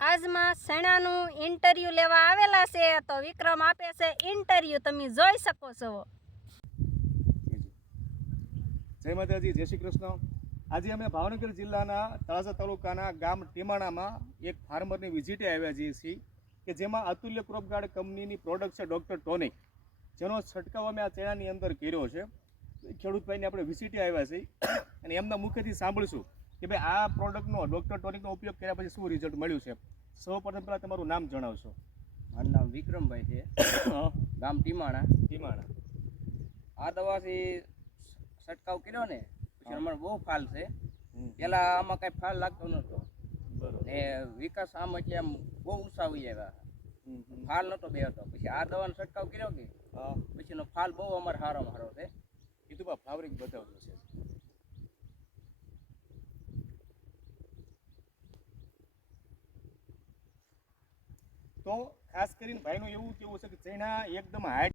આજમાં સેણાનું ઇન્ટરવ્યૂ લેવા આવેલા છે તો વિક્રમ આપે છે ઇન્ટરવ્યૂ તમે જોઈ શકો છો. જય માતાજી, જય શ્રી કૃષ્ણ. આજે અમે ભાવનગર જિલ્લાના તળાજા તાલુકાના ગામ ટીમાણામાં એક ફાર્મરની વિઝિટે આવ્યા છીએ છીએ કે જેમાં અતુલ્ય ક્રોપ ગાર્ડ કંપનીની પ્રોડક્ટ છે ડૉક્ટર ટોનિક જેનો છંટકાવ અમે આ ચેણાની અંદર કર્યો છે. ખેડૂતભાઈને આપણે વિઝિટે આવ્યા છીએ અને એમના મુખેથી સાંભળીશું. કે ભાઈ આ પ્રોડક્ટનો ડૉક્ટર ટોનિકનો ઉપયોગ કર્યા પછી શું રિઝલ્ટ મળ્યું છે? સૌપ્રથમ પહેલાં તમારું નામ જણાવશો. મારું નામ વિક્રમભાઈ છે. ગામ ટીમાણા. ટીમાણા. આ દવાથી છંટકાવ કર્યો ને પછી. હમણાં બહુ ફાલ છે. પહેલાં પેલા આમાં કાંઈ ફાલ લાગતો નહોતો. ને વિકાસ આમ એટલે આમ બહુ ઉત્સાહ આવી આવ્યા. ફાલ નહોતો બે હતો. પછી આ દવાનો છંટકાવ કર્યો કે પછીનો ફાલ બહુ અમારે સારો સારો છે. તો બા ફ્લાવરિંગ બતાવતો છે. તો ખાસ કરીને ભાઈનું એવું કેવું છે કે જૈના એકદમ હાઈટ